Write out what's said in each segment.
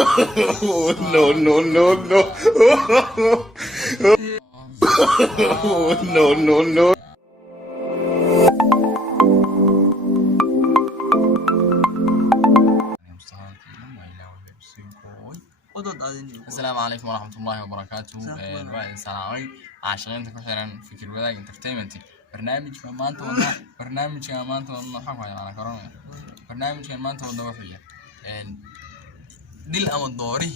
No, no, no, no. No, no, no. السلام عليكم ورحمة الله وبركاته. وعليكم السلام عشان كحيران فكر وذاك انترتينمنت برنامج ما أنت والله برنامج ما أنت والله حكوا على كورونا برنامج ما أنت والله وحية دل أم دوره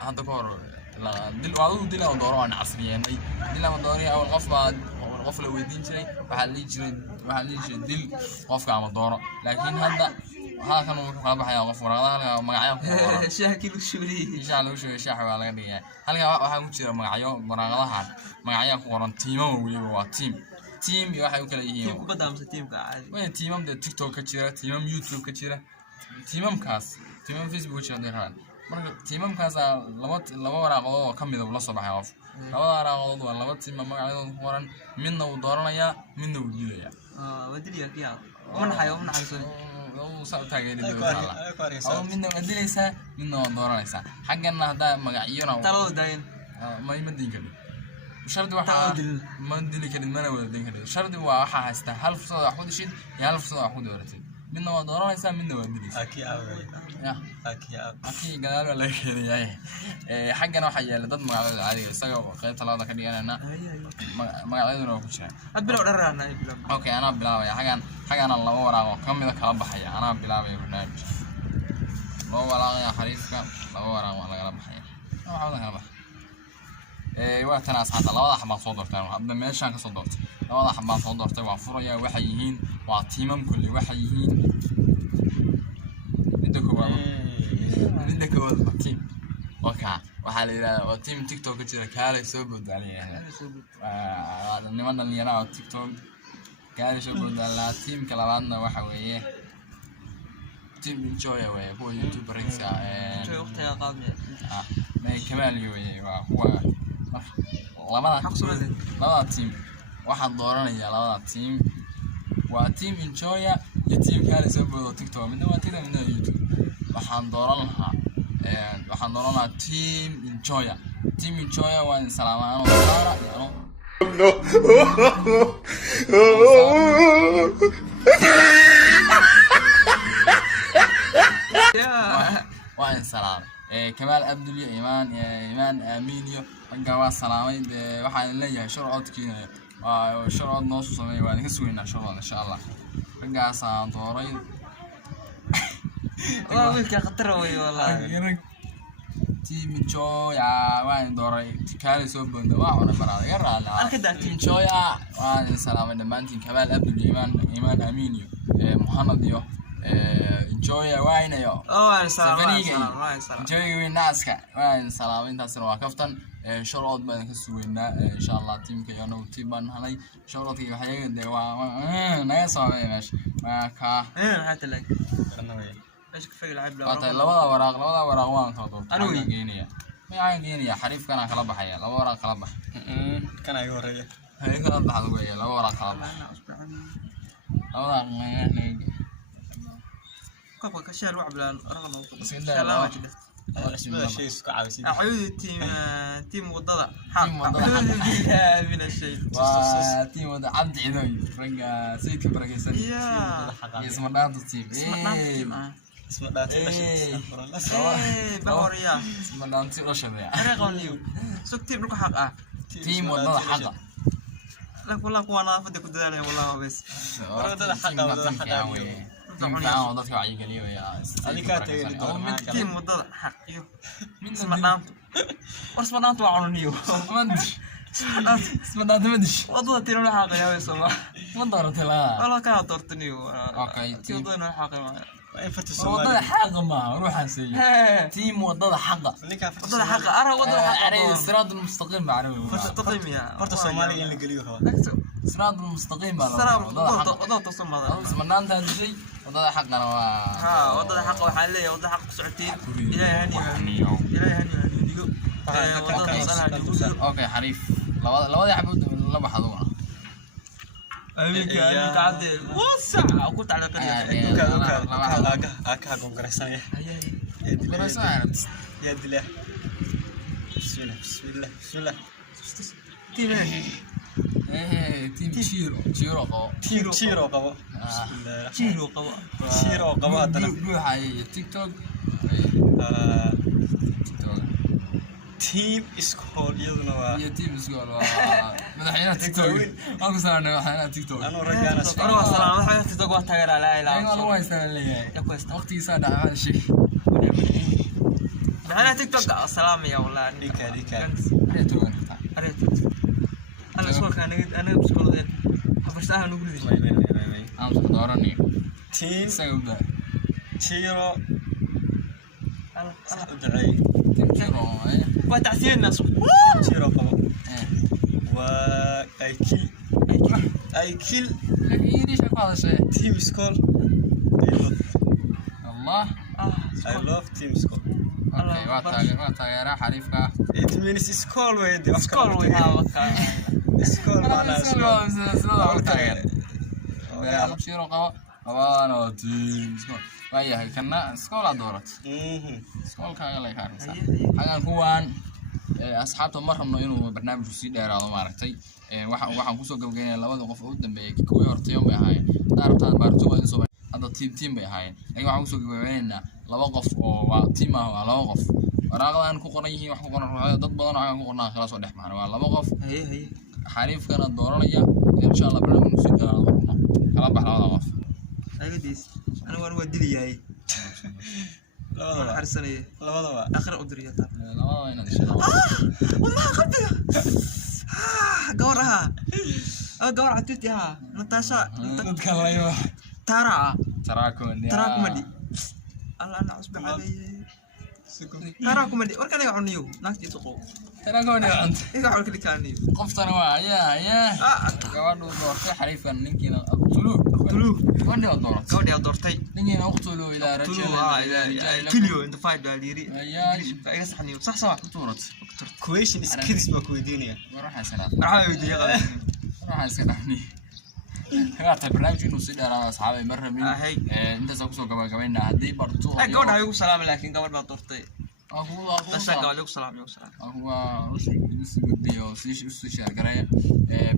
هذا كور لا دل وعدو دل أم دوره عن عصريين دل أم دوره أو الغفلة ويدين شيء وحليج دل غفلة عم دوره لكن هذا كانوا قلبها يا غفور هذا مقعيو شاح كيلو شوري شاح لو شو شاح ولا غير halka waxa ku jira magacyo waraaqadahan magacyo ku qoran tiimo waliba waa team waxay u kala yihiin ku badamsa teamka caadi waa tiimamda TikTok ka jira tiimam YouTube ka jira tiimamkaas tiimam Facebook ka jira marka tiimamkaas laba waraaqadood oo kamid ah la soo baxay qof labada waraaqadood waa laba tiim magacyadooda ku qoran midna uu dooranaya midna uu diidaya wadiliya kiya mana xayso taageeri doonaa oo midna wadinaysa midna dooranaysa xaqana hada magacyona talado daayin ma imadin kale shardi waxa ma dili kale mana wadin kale shardi waxa haysta hal fursad wax u dishid iyo hal fursad wax u dooratid midna waa dooranaysa midna waa dilaysa aki gadaal la keenayay xaqana waxa yeelay dad magacyada caadiga isaga qaybta laada ka dhiganayna magacyaduna waa ku jiraan adbilo dharana okay ana bilaabay xaqana laba waraaqo kamid kala baxaya ana bilaabay barnaamij laba waraaqo xariifka laba waraaqo laga baxaya waxa laga baxay waa tan asxaabta labada xabaan soo doortaan hadda meeshan ka soo doortay labada xabaan soo doortay waa furaya waxay yihiin waa tiimam kulli waxay yihiin midda koowaad waa tiim waxa la yiraahdaa waa tiim TikTok ka jira kaalay soo boodaaliyay niman dhalinyaro oo TikTok kaalay soo boodaalaa tiimka labaadna waxa weeye team enjoy way kuwa YouTubers enjoy waqtiga qaadmay may kamaal weeye waa kuwa labada team waxaan dooranayaa labada team waa team enjoy iyo team kale soo boodo TikTok midna waa TikTok midna YouTube waxaan dooran lahaa team enjoy waa in salaamaan oo saara No. waa in salaam كمال عبدالله إيمان أمينيو رجع سلامي waxaan leeyahay sharcodkiina waa sharcod noo sameeyay waan ka suuynaa sharcod insha Allah rajaa saan dooray waa wiilka khatar way wallahi team joya waan dooray kaali soo banda waa ona barada yaraala arkada team joya waan salaamay dhamaantiin Kamaal Abdul Iimaan Aminiyo Muhammad iyo enjoy waynayo waan salaam enjoy winaaska waan salaam intaas waa kaftan sharcod baan ka suuynaa insha Allah teamka iyo noo tiiban hanay sharcodkii waxay waa naga soo meesh ka hada lag ايش كفايه لعب labada waraaq waan ka doortay ana geenaya xariifkana kala baxaya laba waraaq kala bax kana iga horeeya hay kala baxdo weeye laba waraaq kala bax كفا كشال وعبلان رقم سلامة شيء اسكو عاوزين عيود تيم وضده من الشيء تيم وضده عبد عيدوي رجع سيد كبركيسن اسم دانت تيم اسم دانت بوريا اسم دانت رشديا رقم نيو سوق تيم لك حق تيم وضده حق لا والله وانا فدك دالي والله بس وضده حق تيم dadka wacyi galiyo adika tagay team wadada xaqiyo ismadaantu waa cunniyo ismadaantu madish wadada tiro la xaqiyo way soo ma dooratay la wala ka doortaniyo okay team wadada xaqiyo wadada xaqa ma ruuxan seeyay team wadada xaqa wadada xaqa ara wadada xaqa siraad mustaqim macnawi mustaqim ya horta Soomaaliya in la galiyo siraad mustaqim baa wadada Soomaaliya ismadaanta shay wadada xaqana waa wadada xaqa waxa leeyahay wadada xaq ku socotay ilaahay haniyo okay xariif labada xabud la baxdo أميك عدي وسع قلت على قرية أكها كونغرسانية بس عرفت يا دله بسم الله بسم الله بسم الله تيم ايه تيم تشيرو قو تيم شيرو قبا شيرو قوا شيرو قبا تنا روح على تيك توك تيك توك تيم اسكول يدنا يا تيم سكول مدحينا تيك توك اكو سنه مدحينا تيك توك انا رجعنا أنا السلام حاجة تتوقع تغير لا ايوه لا والله سنه لي يا كويس وقتي سنه هذا الشيء أنا تيك توك السلام يا والله ديكا ديكا أنا سؤال كان أنا بسكول ذي حبشتها نقول ذي انا دوراني تيم سيبدا شيرو أنا دعي تيم تشيرو وتعسير الناس شيرو قبا وايكيل ايكيل لكن يدي شو هذا الشيء تيم سكول الله I love team school. اوكي واتاغيرا حريفك It means school ويدي سكول ويها school معناها شيرو قوا وانا تيم وياها كنا سكولا دورت سكولكaaga la kaaraysa xagan kuwan asxaabta mar rabno inuu barnaamijku sii dheeraado maaragtay waxaan ku soo gabagaynaa labada qof oo u dambeeyay kuwii hortay oo ahaayeen daartaan baarto wada soo hadda team bay ahaayeen ayaga waxaan ku soo gabagaynaa laba qof oo waa team ah waa laba qof waraaqdan ku qoran yihiin wax ku qoran dad badan oo ku qornaa kala soo dhexmaan waa laba qof xariifkana dooranaya insha Allah barnaamijku sii dheeraado kala bax labada qof أجديس أنا وأنا ودي ياي labadaba حرسني labadaba آخر أدري تا labada inaad isha والله خبيها قورها قور عتيتها نتاشا dadka layba ترى taraakon تراكم دي الله أنا أصبح علي تراكم دي وركنا يعنيو ناكتي تقو taraakon ant إيه حول كل كانيو qoftana waa yaa gabadhu doortay xariifkan ninkiina aqtuluhu gabadhi oo doortay قور يا دورتي ninkiina aqtuluhu ila rajul كليو إنت فايد باليري ayaa إيه صحني صح صح tuurat question is kids ma ku weydiinaya waxa salaad مرحبا يدي يلا waxa iskadahni hada barnaamij inuu si dheeraado asxaabay mar rabin هاي inta soo kusoo gabagabaynaa hadii barto قور هاي سلام لكن قور ما دورتي akuwa قصة قور عليكم سلام يا سلام akuwa usi gudbiyo si share gareeya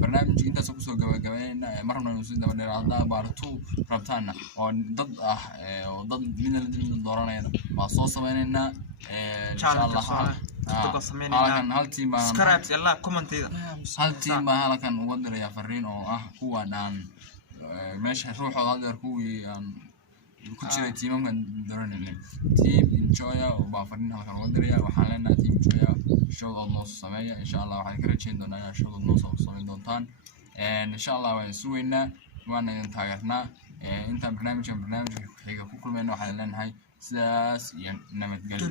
barnaamij inta soo kusoo gabagabaynaa mar rabin inuu si dheeraado barto rabtaana oo dad ah oo dad midna dooranayna waa soo sameeynaa insha Allah halkan hal team baan سكرايب يلا كومنت إذا hal team baan halkan uga diraya fariin oo ah kuwan aan meesha ruuxooda adeer kuwii aan ku jiray teamkan dooranayna team enjoy oo baa fariin halkan uga diraya waxaan leenahay team enjoy show oo noo sameeya insha Allah waxaan ka rajayn doonaa show oo noo sameyn doontaan insha Allah waan suuweynaa waan idin taageernaa inta barnaamijka ku xiga ku kulmayna waxaan leenahay sidaas iyo nabadgelyo